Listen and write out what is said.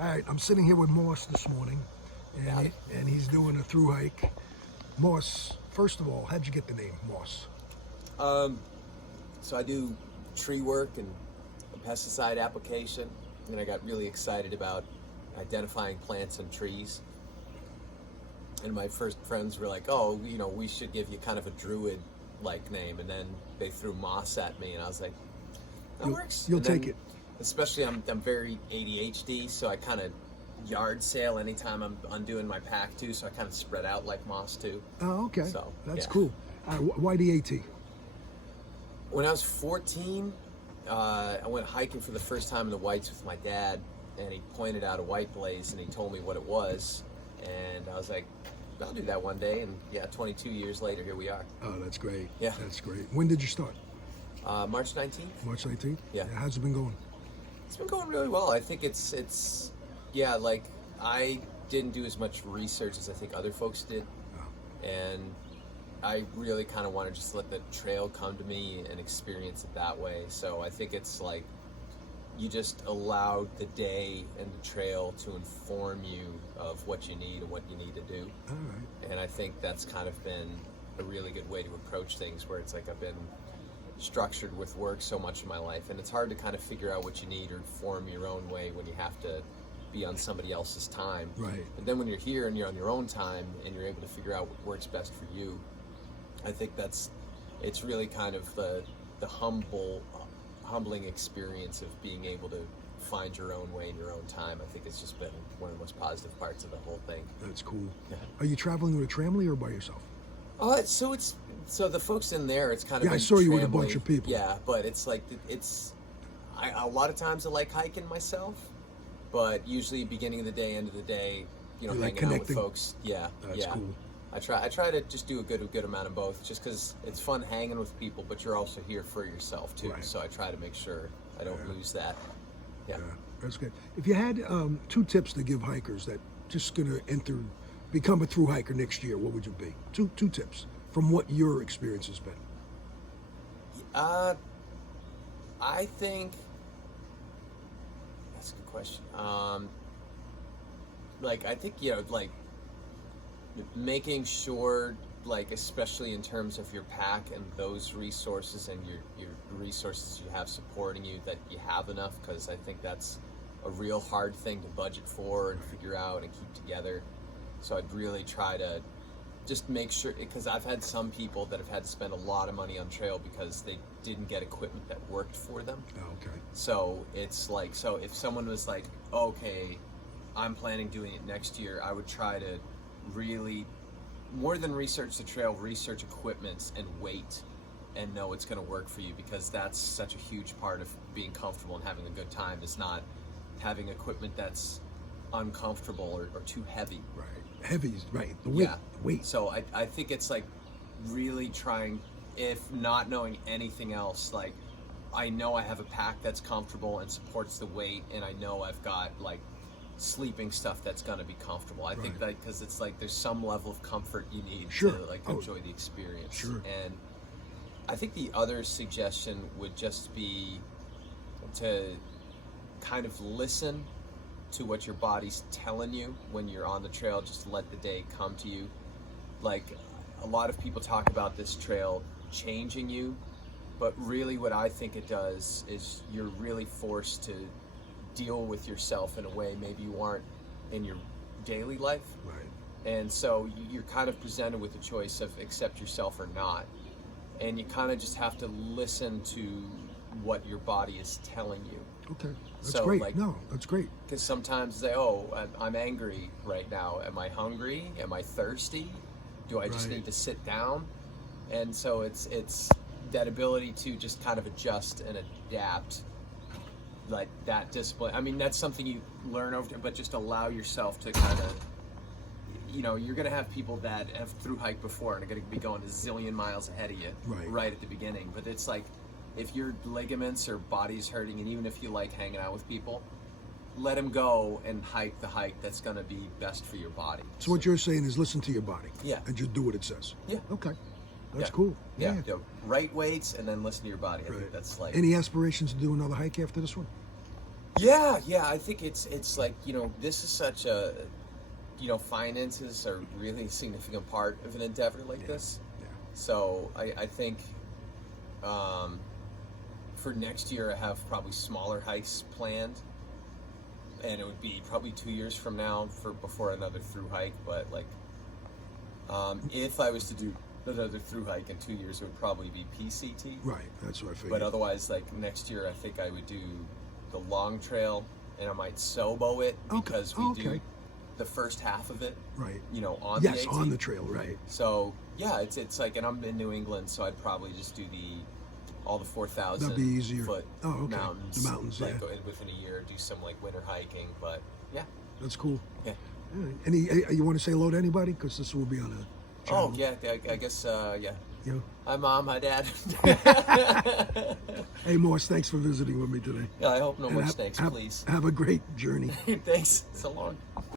All right, I'm sitting here with Moss this morning, Got it. and he's doing a through hike. Moss, first of all, how'd you get the name Moss? So I do tree work and pesticide application, and I got really excited about identifying plants and trees. And my first friends were like, "Oh, we should give you kind of a druid-like name," and then they threw moss at me, and I was like, "That works." You'll And take then, it. Especially, I'm very ADHD, so I kind of yard sale anytime I'm undoing my pack too. So I kind of spread out like moss too. Oh, okay. So, That's yeah. cool. Why the AT? When I was 14, I went hiking for the first time in the Whites with my dad, and he pointed out a white blaze, and he told me what it was, and I was like, I'll do that one day, and yeah, 22 years later, here we are. Oh, that's great. Yeah. That's great. When did you start? March 19th. March 19th? Yeah. How's it been going? It's been going really well. I think yeah, like, I didn't do as much research as I think other folks did, and I really kind of want to just let the trail come to me and experience it that way. So I think it's like you just allowed the day and the trail to inform you of what you need and what you need to do. All right. And I think that's kind of been a really good way to approach things, where it's like I've been structured with work so much in my life, and it's hard to kind of figure out what you need or form your own way when you have to be on somebody else's time. Right. And then when you're here and you're on your own time and you're able to figure out what works best for you, I think it's really kind of the humbling experience of being able to find your own way in your own time. I think it's just been one of the most positive parts of the whole thing. That's cool. Yeah. Are you traveling with a tramley or by yourself? So the folks in there, it's kind of Yeah, I been saw you with a tramway. bunch of people. Yeah, but it's like a lot of times I like hiking myself, but usually beginning of the day, end of the day, You like hanging out with connecting? folks. Yeah, That's yeah. cool. I try to just do a good amount of both, just because it's fun hanging with people, but you're also here for yourself too. Right. So I try to make sure I don't lose that. Yeah. Yeah, that's good. If you had 2 tips to give hikers that just gonna become a through hiker next year, what would you be? Two tips from what your experience has been. I think that's a good question. I think making sure, like, especially in terms of your pack and those resources and your resources you have supporting you, that you have enough, because I think that's a real hard thing to budget for and figure out and keep together. So I'd really try to just make sure, because I've had some people that have had to spend a lot of money on trail because they didn't get equipment that worked for them. Oh, okay. So it's like, so if someone was like, okay, I'm planning doing it next year, I would try to really, more than research the trail, research equipment and weight, and know it's going to work for you, because that's such a huge part of being comfortable and having a good time, is not having equipment that's uncomfortable or too heavy. Right. Heavy, right. The weight. Yeah. Weight. So I think it's like really trying, if not knowing anything else, like, I know I have a pack that's comfortable and supports the weight, and I know I've got like sleeping stuff that's going to be comfortable. I think that because it's like there's some level of comfort you need Sure. to like enjoy the experience. Sure. And I think the other suggestion would just be to kind of listen to what your body's telling you when you're on the trail. Just let the day come to you. Like, a lot of people talk about this trail changing you, but really what I think it does is you're really forced to deal with yourself in a way maybe you aren't in your daily life. Right. And so you're kind of presented with the choice of accept yourself or not. And you kind of just have to listen to what your body is telling you. Okay. That's So, great. like- No, that's great. Because sometimes they say, oh, I'm angry right now. Am I hungry? Am I thirsty? Do I just Right. need to sit down? And so it's that ability to just kind of adjust and adapt, like that discipline. I mean, that's something you learn over time, but just allow yourself to kind of, you're going to have people that have through hiked before and are going to be going a zillion miles ahead of you Right. at the beginning. But it's like, if your ligaments or body's hurting, and even if you like hanging out with people, let them go and hike the hike that's going to be best for your body. So what you're saying is listen to your body. Yeah. And just do what it says. Yeah. Okay. That's Yeah. cool. Yeah, the right weights and then listen to your body. I Right. think that's like, Any aspirations to do another hike after this one? Yeah. I think it's like, this is such a, finances are really a significant part of an endeavor like this. Yeah. So I think for next year I have probably smaller hikes planned, and it would be probably 2 years from now before another through hike. But like, if I was to do another through hike in 2 years, it would probably be PCT. Right. That's what I figured. But otherwise, like next year, I think I would do the long trail, and I might Sobo it because we do the first half of it, right. On Yes, the AT. on the trail, right. So yeah, it's like, and I'm in New England, so I'd probably just do all the 4,000 That'd be easier. foot Oh, okay. mountains. The mountains, like yeah. within a year, do some like winter hiking. But yeah, That's cool. yeah. All right. You want to say hello to anybody? Because this will be on a channel. Oh yeah, I guess yeah. You know? Hi mom, hi dad. Hey, Morse, thanks for visiting with me today. Yeah, I hope no And more snakes, please. Have a great journey. Thanks. So long.